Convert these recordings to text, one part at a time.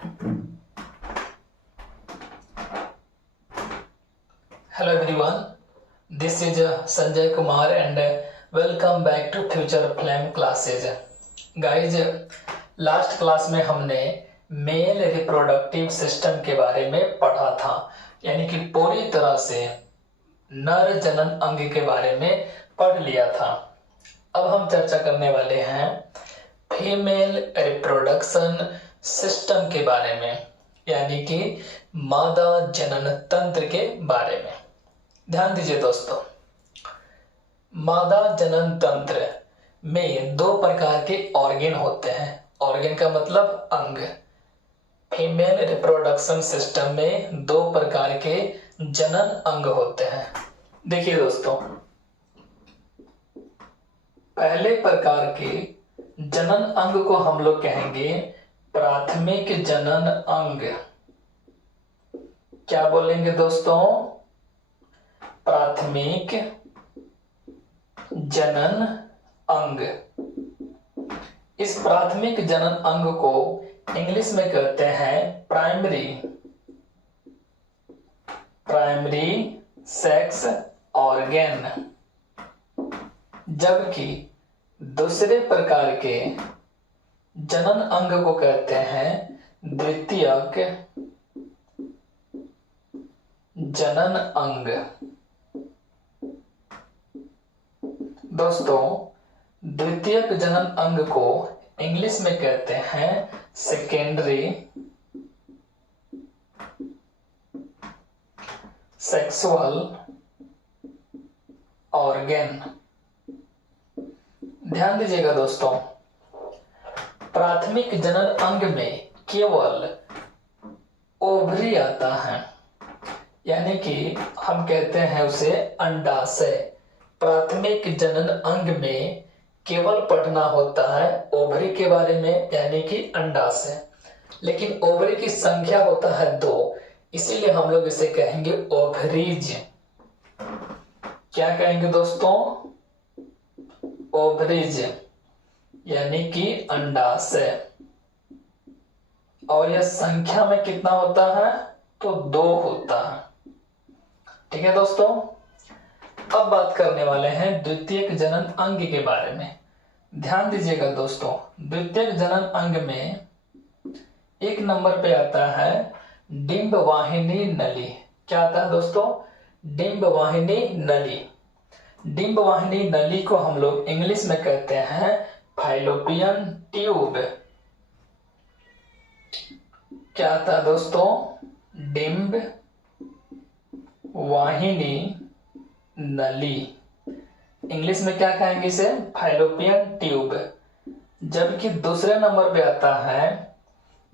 Hello everyone, this is Sanjay Kumar and welcome back to Future Flame Classes. Guys, last class में हमने male reproductive system के बारे में पढ़ा था, यानी कि पूरी तरह से नर जनन अंग के बारे में पढ़ लिया था। अब हम चर्चा करने वाले हैं फीमेल रिप्रोडक्शन सिस्टम के बारे में, यानी कि मादा जनन तंत्र के बारे में। ध्यान दीजिए दोस्तों, मादा जनन तंत्र में दो प्रकार के ऑर्गेन होते हैं। ऑर्गेन का मतलब अंग। फीमेल रिप्रोडक्शन सिस्टम में दो प्रकार के जनन अंग होते हैं। देखिए दोस्तों, पहले प्रकार के जनन अंग को हम लोग कहेंगे प्राथमिक जनन अंग। क्या बोलेंगे दोस्तों? प्राथमिक जनन अंग। इस प्राथमिक जनन अंग को इंग्लिश में कहते हैं प्राइमरी सेक्स ऑर्गेन, जबकि दूसरे प्रकार के जनन अंग को कहते हैं द्वितीयक जनन अंग। दोस्तों, द्वितीयक जनन अंग को इंग्लिश में कहते हैं सेकेंडरी सेक्सुअल ऑर्गेन। ध्यान दीजिएगा दोस्तों, प्राथमिक जनन अंग में केवल ओवरी आता है, यानी कि हम कहते हैं उसे अंडाशय। प्राथमिक जनन अंग में केवल पढ़ना होता है ओवरी के बारे में, यानी कि अंडाशय। लेकिन ओवरी की संख्या होता है 2, इसीलिए हम लोग इसे कहेंगे ओवरीज। क्या कहेंगे दोस्तों? ओवरीज, यानी कि अंडाशय। और यह संख्या में कितना होता है? तो 2 होता है। ठीक है दोस्तों, अब बात करने वाले हैं द्वितीयक जनन अंग के बारे में। ध्यान दीजिएगा दोस्तों, द्वितीयक जनन अंग में 1 नंबर पे आता है डिंब वाहिनी नली। क्या आता है दोस्तों? डिंब वाहिनी नली। डिंब वाहिनी नली को हम लोग इंग्लिश में कहते हैं फाइलोपियन ट्यूब। क्या आता है दोस्तों? डिंब वाहिनी नली। इंग्लिश में क्या कहेंगे इसे? Fallopian tube. जबकि दूसरे नंबर पे आता है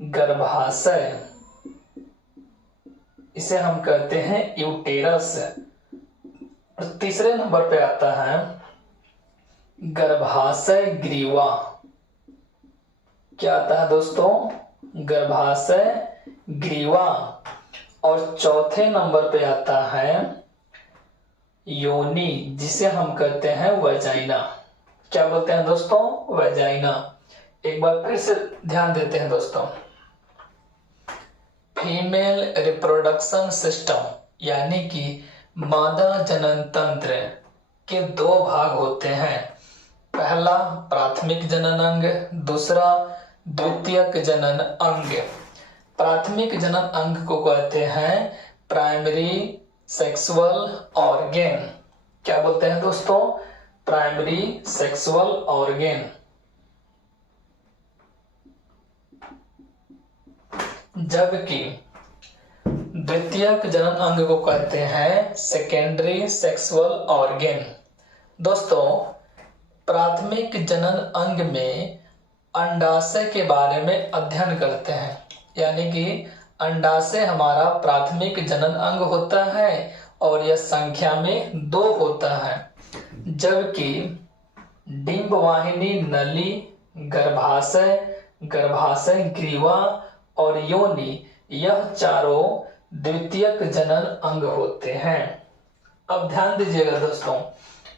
गर्भाशय, इसे हम कहते हैं यूटेरस। और तीसरे नंबर पे आता है गर्भाशय ग्रीवा। क्या आता है दोस्तों? गर्भाशय ग्रीवा। और चौथे नंबर पे आता है योनि, जिसे हम कहते हैं वजाइना। क्या बोलते हैं दोस्तों? वजाइना। एक बार फिर से ध्यान देते हैं दोस्तों, फीमेल रिप्रोडक्शन सिस्टम यानी कि मादा जनन तंत्र के 2 भाग होते हैं। पहला प्राथमिक जनन अंग, दूसरा द्वितीयक जनन अंग। प्राथमिक जनन अंग को कहते हैं प्राइमरी सेक्सुअल ऑर्गेन। क्या बोलते हैं दोस्तों? Primary sexual organ. जबकि द्वितीयक जनन अंग को कहते हैं सेकेंडरी सेक्सुअल ऑर्गेन। दोस्तों, प्राथमिक जनन अंग में अंडाशय के बारे में अध्ययन करते हैं, यानी कि अंडाशय हमारा प्राथमिक जनन अंग होता है और यह संख्या में 2 होता है। जबकि डिंब वाहिनी नली, गर्भाशय ग्रीवा और योनि, यह चारों द्वितीयक जनन अंग होते हैं। अब ध्यान दीजिएगा दोस्तों,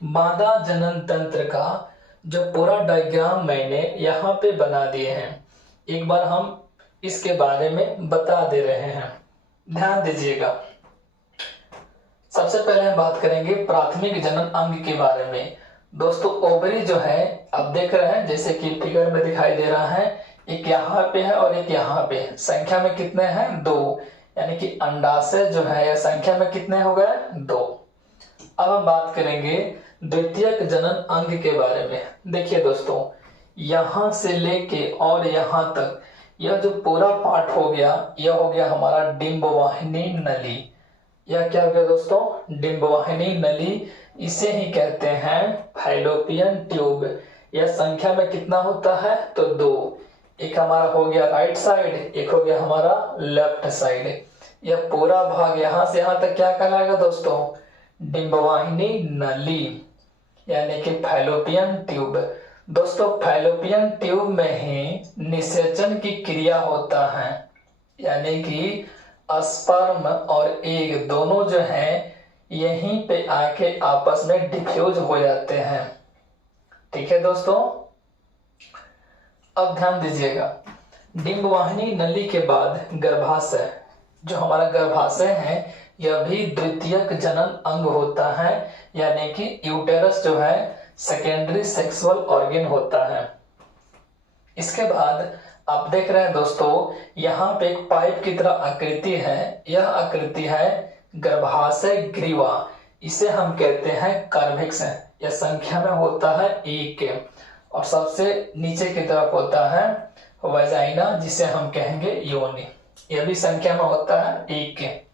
मादा जनन तंत्र का जो पूरा डायग्राम मैंने यहाँ पे बना दिए हैं, एक बार हम इसके बारे में बता दे रहे हैं। ध्यान दीजिएगा। सबसे पहले हम बात करेंगे प्राथमिक जनन अंग के बारे में। दोस्तों ओवरी जो है आप देख रहे हैं, जैसे कि फिगर में दिखाई दे रहा है, एक यहाँ पे है और एक यहाँ पे। संख्या में कितने हैं? 2, यानी कि अंडाशय जो है यह संख्या में कितने हो गए? 2। अब हम बात करेंगे द्वितीयक जनन अंग के बारे में। देखिए दोस्तों, यहां से लेके और यहां तक यह जो पूरा पार्ट हो गया, यह हो गया हमारा डिंबवाहिनी नली। यह क्या हो गया दोस्तों? डिंबवाहिनी नली। इसे ही कहते हैं फैलोपियन ट्यूब। यह संख्या में कितना होता है? तो 2। एक हमारा हो गया राइट साइड, एक हो गया हमारा लेफ्ट साइड। यह पूरा भाग यहां से यहां तक क्या कहलाएगा दोस्तों? डिंबवाहिनी नली, यानी कि फैलोपियन ट्यूब। दोस्तों फैलोपियन ट्यूब में ही निषेचन की क्रिया होता है, यानी कि स्पर्म और एग दोनों जो हैं यहीं पे आके आपस में डिफ्यूज हो जाते हैं। ठीक है दोस्तों, अब ध्यान दीजिएगा। डिंबवाहिनी नली के बाद गर्भाशय, जो हमारा गर्भाशय है यह भी द्वितीयक जनन अंग होता है, यानी कि यूटेरस जो है सेकेंडरी सेक्सुअल ऑर्गन होता है। इसके बाद आप देख रहे हैं दोस्तों, यहाँ पे एक पाइप की तरह आकृति है। यह आकृति है गर्भाशय ग्रीवा। इसे हम कहते हैं कार्भिक्स। यह संख्या में होता है 1 और सबसे नीचे की तरफ होता है वजाइना, जिसे हम कहेंगे योनि। यह भी संख्या में होता है 1।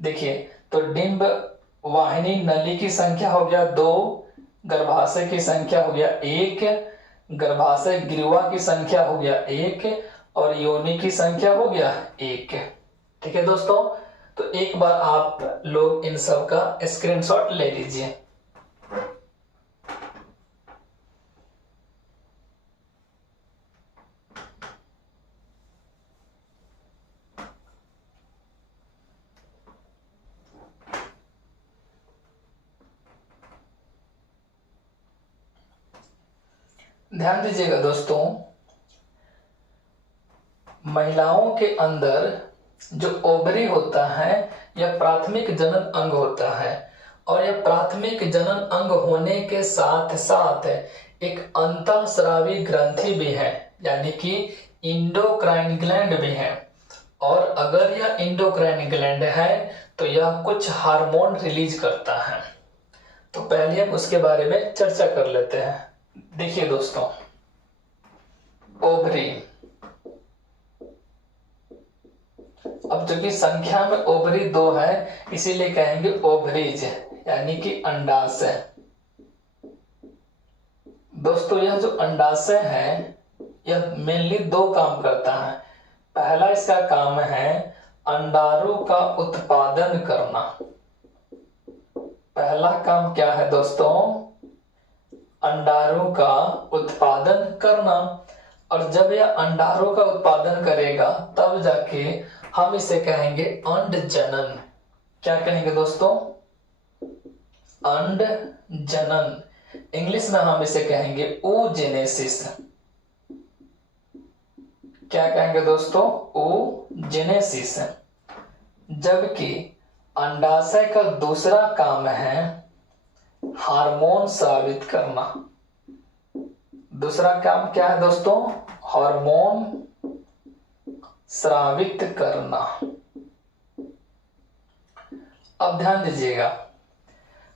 देखिए तो डिंब वाहिनी नली की संख्या हो गया 2, गर्भाशय की संख्या हो गया 1, गर्भाशय ग्रीवा की संख्या हो गया 1 और योनि की संख्या हो गया 1। ठीक है दोस्तों, तो एक बार आप लोग इन सब का स्क्रीनशॉट ले लीजिए। ध्यान दीजिएगा दोस्तों, महिलाओं के अंदर जो ओवरी होता है यह प्राथमिक जनन अंग होता है, और यह प्राथमिक जनन अंग होने के साथ साथ एक अंतःस्रावी ग्रंथि भी है, यानी कि इंडोक्राइन ग्लैंड भी है। और अगर यह इंडोक्राइन ग्लैंड है तो यह कुछ हार्मोन रिलीज करता है। तो पहले हम उसके बारे में चर्चा कर लेते हैं। देखिए दोस्तों, ओवरी, अब जो कि संख्या में ओवरी 2 है इसीलिए कहेंगे ओवरीज, यानी कि अंडाशय। दोस्तों यह जो अंडाशय है यह मेनली 2 काम करता है। पहला इसका काम है अंडाणु का उत्पादन करना। पहला काम क्या है दोस्तों? अंडाणु का उत्पादन करना। और जब यह अंडाणु का उत्पादन करेगा तब जाके हम इसे कहेंगे अंड जनन। क्या कहेंगे दोस्तों? अंड जनन। इंग्लिश में हम इसे कहेंगे oogenesis। क्या कहेंगे दोस्तों? oogenesis। जबकि अंडाशय का दूसरा काम है हार्मोन स्रावित करना। दूसरा काम क्या है दोस्तों? हार्मोन स्रावित करना। अब ध्यान दीजिएगा,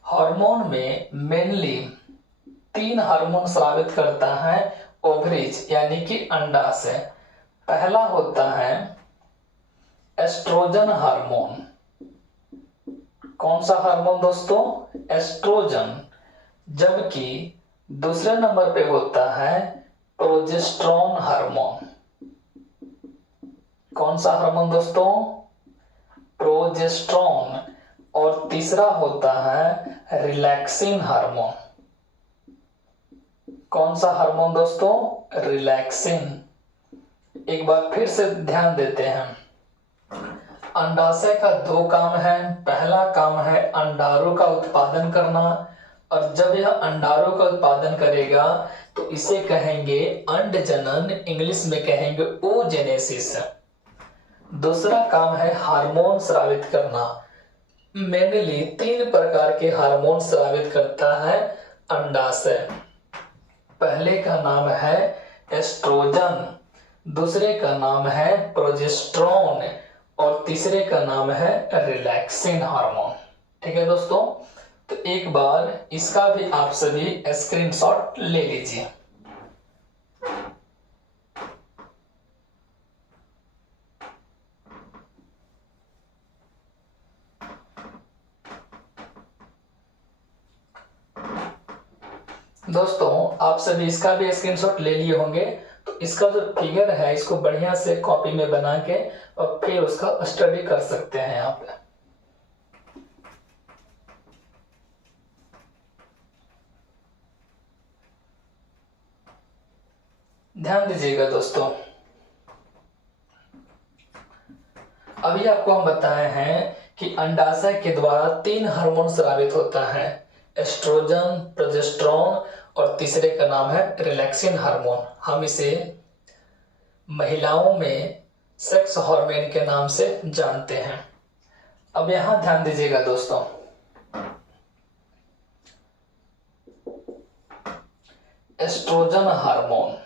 हार्मोन में मेनली 3 हार्मोन स्रावित करता है ओवरीज, यानी कि अंडाशय। पहला होता है एस्ट्रोजन हार्मोन। कौन सा हार्मोन दोस्तों? एस्ट्रोजन। जबकि दूसरे नंबर पे होता है प्रोजेस्टेरोन हार्मोन। कौन सा हार्मोन दोस्तों? प्रोजेस्टेरोन। और तीसरा होता है रिलैक्सिन हार्मोन। कौन सा हार्मोन दोस्तों? रिलैक्सिन। एक बार फिर से ध्यान देते हैं, अंडाशय का 2 काम है। पहला काम है अंडाणु का उत्पादन करना, और जब यह अंडाणु का उत्पादन करेगा तो इसे कहेंगे अंडजनन, इंग्लिश में कहेंगे oogenesis। दूसरा काम है हार्मोन स्रावित करना। मेनली 3 प्रकार के हार्मोन स्रावित करता है अंडाशय। पहले का नाम है एस्ट्रोजन, दूसरे का नाम है प्रोजेस्टेरोन और तीसरे का नाम है रिलैक्सिन हार्मोन। ठीक है दोस्तों, तो एक बार इसका भी आप सभी स्क्रीनशॉट ले लीजिए। दोस्तों आप सभी इसका भी स्क्रीनशॉट ले लिए होंगे, तो इसका जो फिगर है इसको बढ़िया से कॉपी में बना के और फिर उसका स्टडी कर सकते हैं यहाँ पे। ध्यान दीजिएगा दोस्तों, अभी आपको हम बताए हैं कि अंडाशय के द्वारा 3 हार्मोन स्रावित होता है, एस्ट्रोजन, प्रोजेस्टेरोन और तीसरे का नाम है रिलैक्सिन हार्मोन। हम इसे महिलाओं में सेक्स हार्मोन के नाम से जानते हैं। अब यहां ध्यान दीजिएगा दोस्तों, एस्ट्रोजन हार्मोन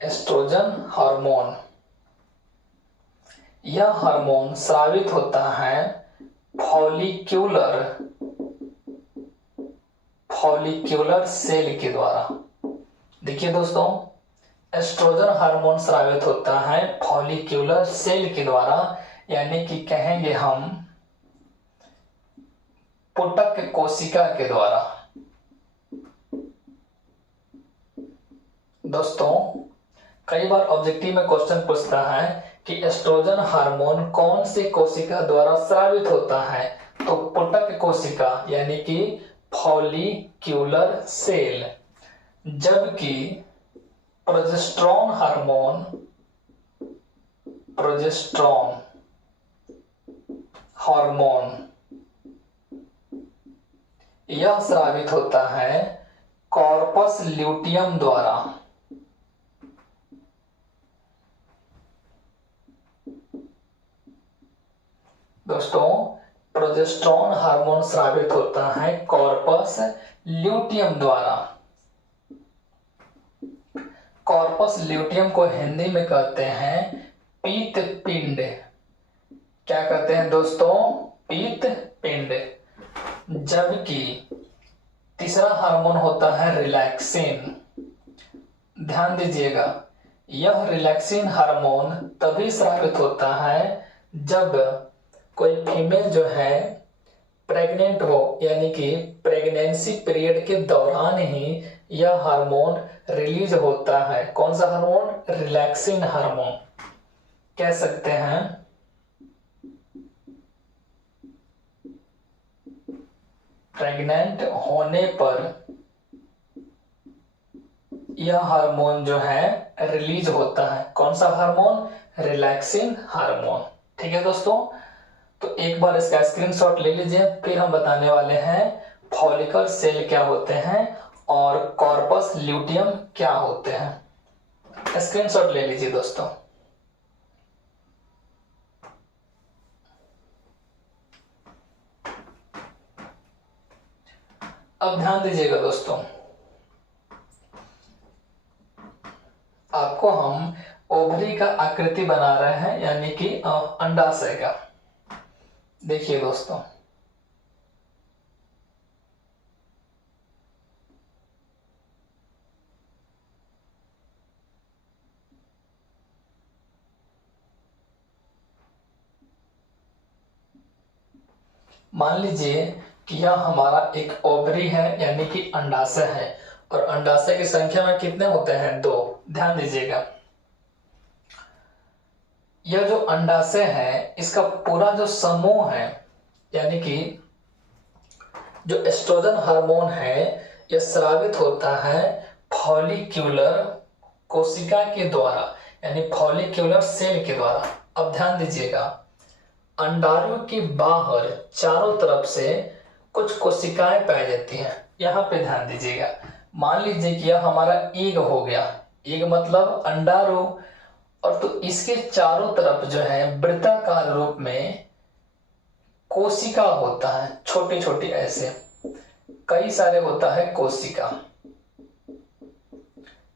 एस्ट्रोजन हार्मोन, यह हार्मोन स्रावित होता है फॉलिक्यूलर सेल के द्वारा। देखिए दोस्तों, एस्ट्रोजन हार्मोन स्रावित होता है फॉलिक्यूलर सेल के द्वारा, यानी कि कहेंगे हम पुटक कोशिका के द्वारा। दोस्तों कई बार ऑब्जेक्टिव में क्वेश्चन पूछता है कि एस्ट्रोजन हार्मोन कौन सी कोशिका द्वारा स्रावित होता है, तो पुटक कोशिका यानी कि फॉलिक्यूलर सेल। जबकि प्रोजेस्टेरोन हार्मोन यह स्रावित होता है कॉर्पस ल्यूटियम द्वारा। दोस्तों प्रोजेस्टेरोन हार्मोन स्रावित होता है कॉर्पस ल्यूटियम द्वारा। कॉर्पस ल्यूटियम को हिंदी में कहते हैं पीत पिंड। क्या कहते हैं दोस्तों? पीत पिंड। जबकि तीसरा हार्मोन होता है रिलैक्सिन। ध्यान दीजिएगा, यह रिलैक्सिन हार्मोन तभी स्रावित होता है जब कोई फीमेल जो है प्रेग्नेंट हो, यानी कि प्रेगनेंसी पीरियड के दौरान ही यह हार्मोन रिलीज होता है। कौन सा हार्मोन? Relaxin hormone. कह सकते हैं प्रेग्नेंट होने पर यह हार्मोन जो है रिलीज होता है। कौन सा हार्मोन? Relaxin hormone. ठीक है दोस्तों, तो एक बार इसका स्क्रीनशॉट ले लीजिए, फिर हम बताने वाले हैं फॉलिकल सेल क्या होते हैं और कॉर्पस ल्यूटियम क्या होते हैं। स्क्रीनशॉट ले लीजिए दोस्तों। अब ध्यान दीजिएगा दोस्तों, आपको हम ओवरी का आकृति बना रहे हैं, यानी कि अंडाशय का। देखिए दोस्तों, मान लीजिए कि यह हमारा एक ओवरी है, यानी कि अंडाशय है, और अंडाशय की संख्या में कितने होते हैं? 2। ध्यान दीजिएगा, यह जो अंडाशय है इसका पूरा जो समूह है, यानी कि जो एस्ट्रोजन हार्मोन है, यह स्रावित होता है फॉलिक्यूलर कोशिका के द्वारा, यानी फॉलिक्यूलर सेल के द्वारा। अब ध्यान दीजिएगा, अंडाणु के बाहर चारों तरफ से कुछ कोशिकाएं पाई जाती हैं। यहाँ पे ध्यान दीजिएगा, मान लीजिए कि यह हमारा एग हो गया, एग मतलब अंडाणु, और तो इसके चारों तरफ जो है वृत्ताकार रूप में कोशिका होता है, छोटी छोटी ऐसे कई सारे होता है कोशिका।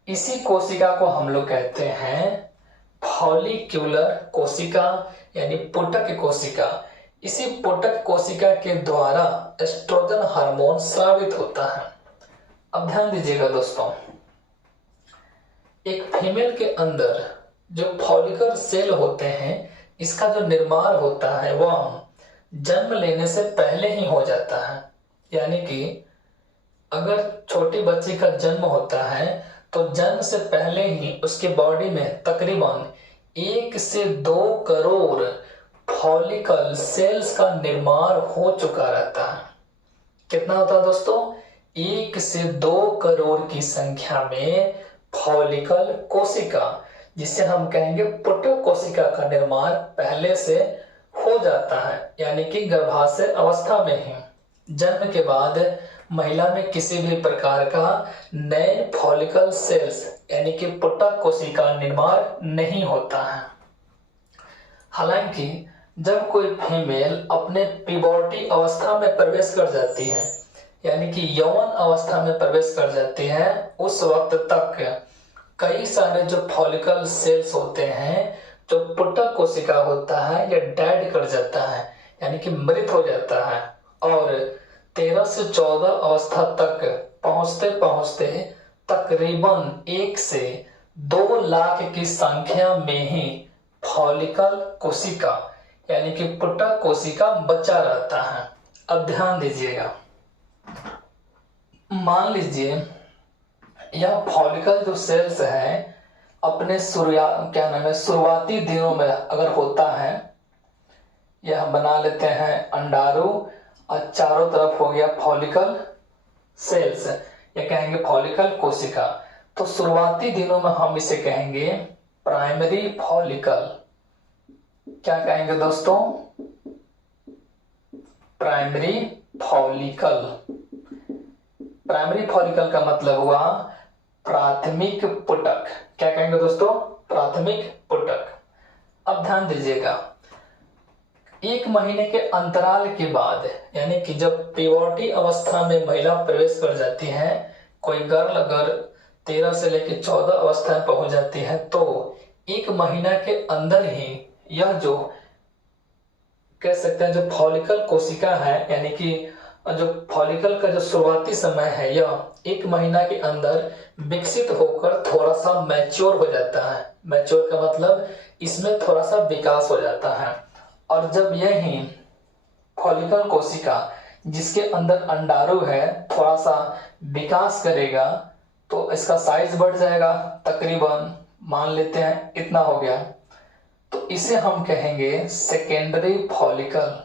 इसी कोशिका को हम लोग कहते हैं फॉलिक्यूलर कोशिका यानी पुटक कोशिका। इसी पुटक कोशिका के द्वारा एस्ट्रोजन हार्मोन स्रावित होता है। अब ध्यान दीजिएगा दोस्तों, एक फीमेल के अंदर जो फॉलिकल सेल होते हैं, इसका जो निर्माण होता है वह जन्म लेने से पहले ही हो जाता है। यानी कि अगर छोटी बच्ची का जन्म होता है तो जन्म से पहले ही उसके बॉडी में तकरीबन 1 से 2 करोड़ फॉलिकल सेल्स का निर्माण हो चुका रहता है। कितना होता है दोस्तों? 1 से 2 करोड़ की संख्या में फॉलिकल कोशिका, जिसे हम कहेंगे पुटक कोशिका का निर्माण पहले से हो जाता है। यानी कि गर्भाशय अवस्था में ही जन्म के बाद महिला में किसी भी प्रकार का नए फॉलिकल सेल्स यानी कि पुटक कोशिका निर्माण नहीं होता है। हालांकि जब कोई फीमेल अपने प्यूबर्टी अवस्था में प्रवेश कर जाती है, यानी कि यौवन अवस्था में प्रवेश कर जाती है, उस वक्त तक कई सारे जो फॉलिकल सेल्स होते हैं, जो पुटक कोशिका होता है, यह डेड कर जाता है, यानी कि मृत हो जाता है। और 13 से 14 अवस्था तक पहुंचते पहुंचते तकरीबन 1 से 2 लाख की संख्या में ही फॉलिकल कोशिका यानी कि पुटक कोशिका बचा रहता है। अब ध्यान दीजिएगा, मान लीजिए यह फॉलिकल जो सेल्स है अपने शुरुआती दिनों में अगर होता है, यह बना लेते हैं अंडाणु और चारों तरफ हो गया फॉलिकल सेल्स, या कहेंगे फॉलिकल कोशिका। तो शुरुआती दिनों में हम इसे कहेंगे प्राइमरी फॉलिकल। क्या कहेंगे दोस्तों? Primary follicle. प्राइमरी फॉलिकल का मतलब हुआ प्राथमिक पुटक। क्या कहेंगे दोस्तों? प्राथमिक पुटक। अब ध्यान दीजिएगा, 1 महीने के अंतराल के बाद, यानी कि जब प्यूबर्टी अवस्था में महिला प्रवेश कर जाती है, कोई गर्ल अगर 13 से लेकर 14 अवस्था में पहुंच जाती है, तो 1 महीना के अंदर ही यह जो कह सकते हैं जो फॉलिकल कोशिका है, यानी कि जो फॉलिकल का जो शुरुआती समय है, यह 1 महीना के अंदर विकसित होकर थोड़ा सा मैच्योर हो जाता है। मैच्योर का मतलब इसमें थोड़ा सा विकास हो जाता है। और जब यही फॉलिकल कोशिका जिसके अंदर अंडाणु है थोड़ा सा विकास करेगा, तो इसका साइज बढ़ जाएगा, तकरीबन मान लेते हैं इतना हो गया, तो इसे हम कहेंगे सेकेंडरी फॉलिकल।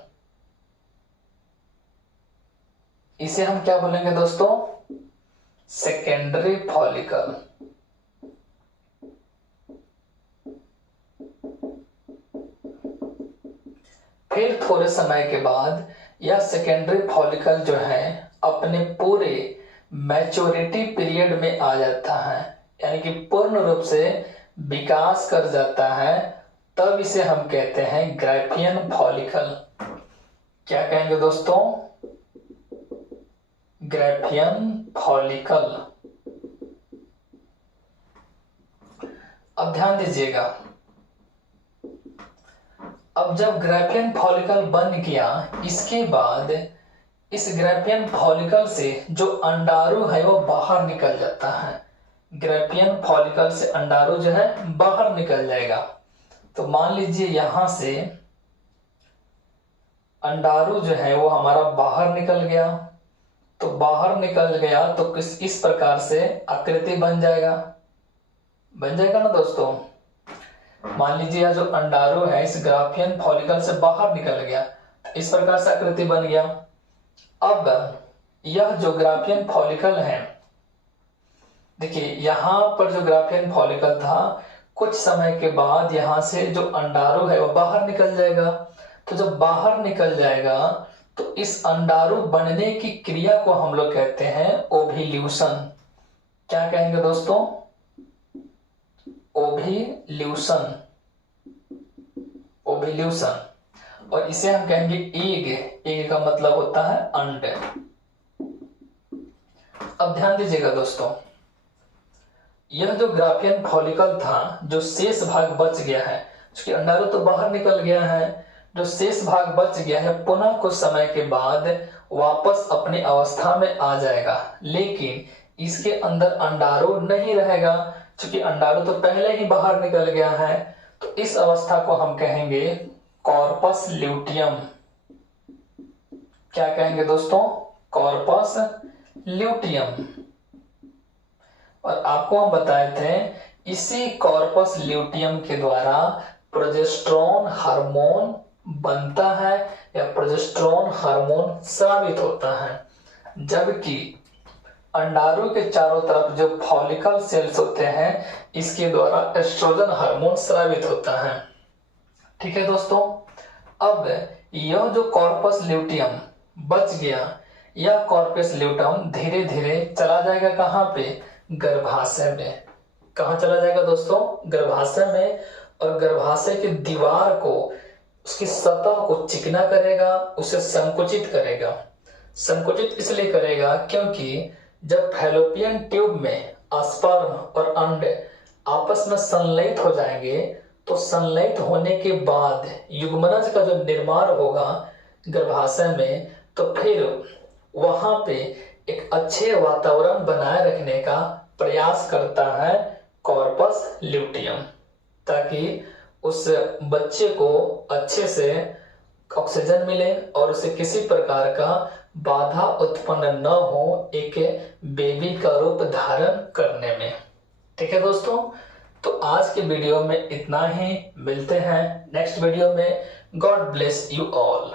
इसे हम क्या बोलेंगे दोस्तों? Secondary follicle. फिर थोड़े समय के बाद यह सेकेंडरी फॉलिकल जो है अपने पूरे मैच्योरिटी पीरियड में आ जाता है, यानी कि पूर्ण रूप से विकास कर जाता है। तब इसे हम कहते हैं ग्राफियन फॉलिकल। क्या कहेंगे दोस्तों? Graafian follicle. अब ध्यान दीजिएगा, अब जब ग्राफियन फॉलिकल बन गया, इसके बाद इस ग्राफियन फॉलिकल से जो अंडाणु है वो बाहर निकल जाता है। ग्राफियन फॉलिकल से अंडाणु जो है बाहर निकल जाएगा। तो मान लीजिए यहां से अंडाणु जो है वो हमारा बाहर निकल गया, तो बाहर निकल गया तो इस प्रकार से आकृति बन जाएगा ना दोस्तों। मान लीजिए यह जो अंडाणु है इस ग्राफियन फॉलिकल से बाहर निकल गया, इस प्रकार से आकृति बन गया। अब यह जो ग्राफियन फॉलिकल है, देखिए यहां पर जो ग्राफियन फॉलिकल था कुछ समय के बाद यहाँ से जो अंडाणु है वो बाहर निकल जाएगा। तो जब बाहर निकल जाएगा तो इस अंडाणु बनने की क्रिया को हम लोग कहते हैं ओव्यूलेशन। क्या कहेंगे दोस्तों? ओव्यूलेशन। ओव्यूलेशन। और इसे हम कहेंगे एग। एग का मतलब होता है अंड। अब ध्यान दीजिएगा दोस्तों, यह जो ग्राफियन फॉलिकल था, जो शेष भाग बच गया है, क्योंकि अंडाणु तो बाहर निकल गया है, जो शेष भाग बच गया है पुनः कुछ समय के बाद वापस अपनी अवस्था में आ जाएगा, लेकिन इसके अंदर अंडाणु नहीं रहेगा, क्योंकि अंडाणु तो पहले ही बाहर निकल गया है। तो इस अवस्था को हम कहेंगे कॉर्पस ल्यूटियम। क्या कहेंगे दोस्तों? Corpus luteum. और आपको हम बताए थे इसी कॉर्पस ल्यूटियम के द्वारा प्रोजेस्टेरोन हार्मोन बनता है या प्रोजेस्टेरोन हार्मोन स्रावित होता है। जबकि अंडाणु के चारों तरफ जो फॉलिकल सेल्स होते हैं इसके द्वारा एस्ट्रोजन हार्मोन स्रावित होता है। ठीक है दोस्तों, अब यह जो कॉर्पस ल्यूटियम बच गया, यह कॉर्पस ल्यूटियम धीरे धीरे चला जाएगा कहाँ पे? गर्भाशय में। कहाँ चला जाएगा दोस्तों? गर्भाशय में। और गर्भाशय की दीवार को, उसकी सतह को चिकना करेगा, उसे संकुचित करेगा। संकुचित इसलिए करेगा क्योंकि जब फैलोपियन ट्यूब में स्पर्म और अंड आपस में संलयित हो जाएंगे तो संलयित होने के बाद युग्मनज का जो निर्माण होगा गर्भाशय में, तो फिर वहां पे एक अच्छे वातावरण बनाए रखने का प्रयास करता है कॉर्पस ल्यूटियम, ताकि उस बच्चे को अच्छे से ऑक्सीजन मिले और उसे किसी प्रकार का बाधा उत्पन्न न हो एक बेबी का रूप धारण करने में। ठीक है दोस्तों, तो आज के वीडियो में इतना ही। मिलते हैं नेक्स्ट वीडियो में। God bless you all.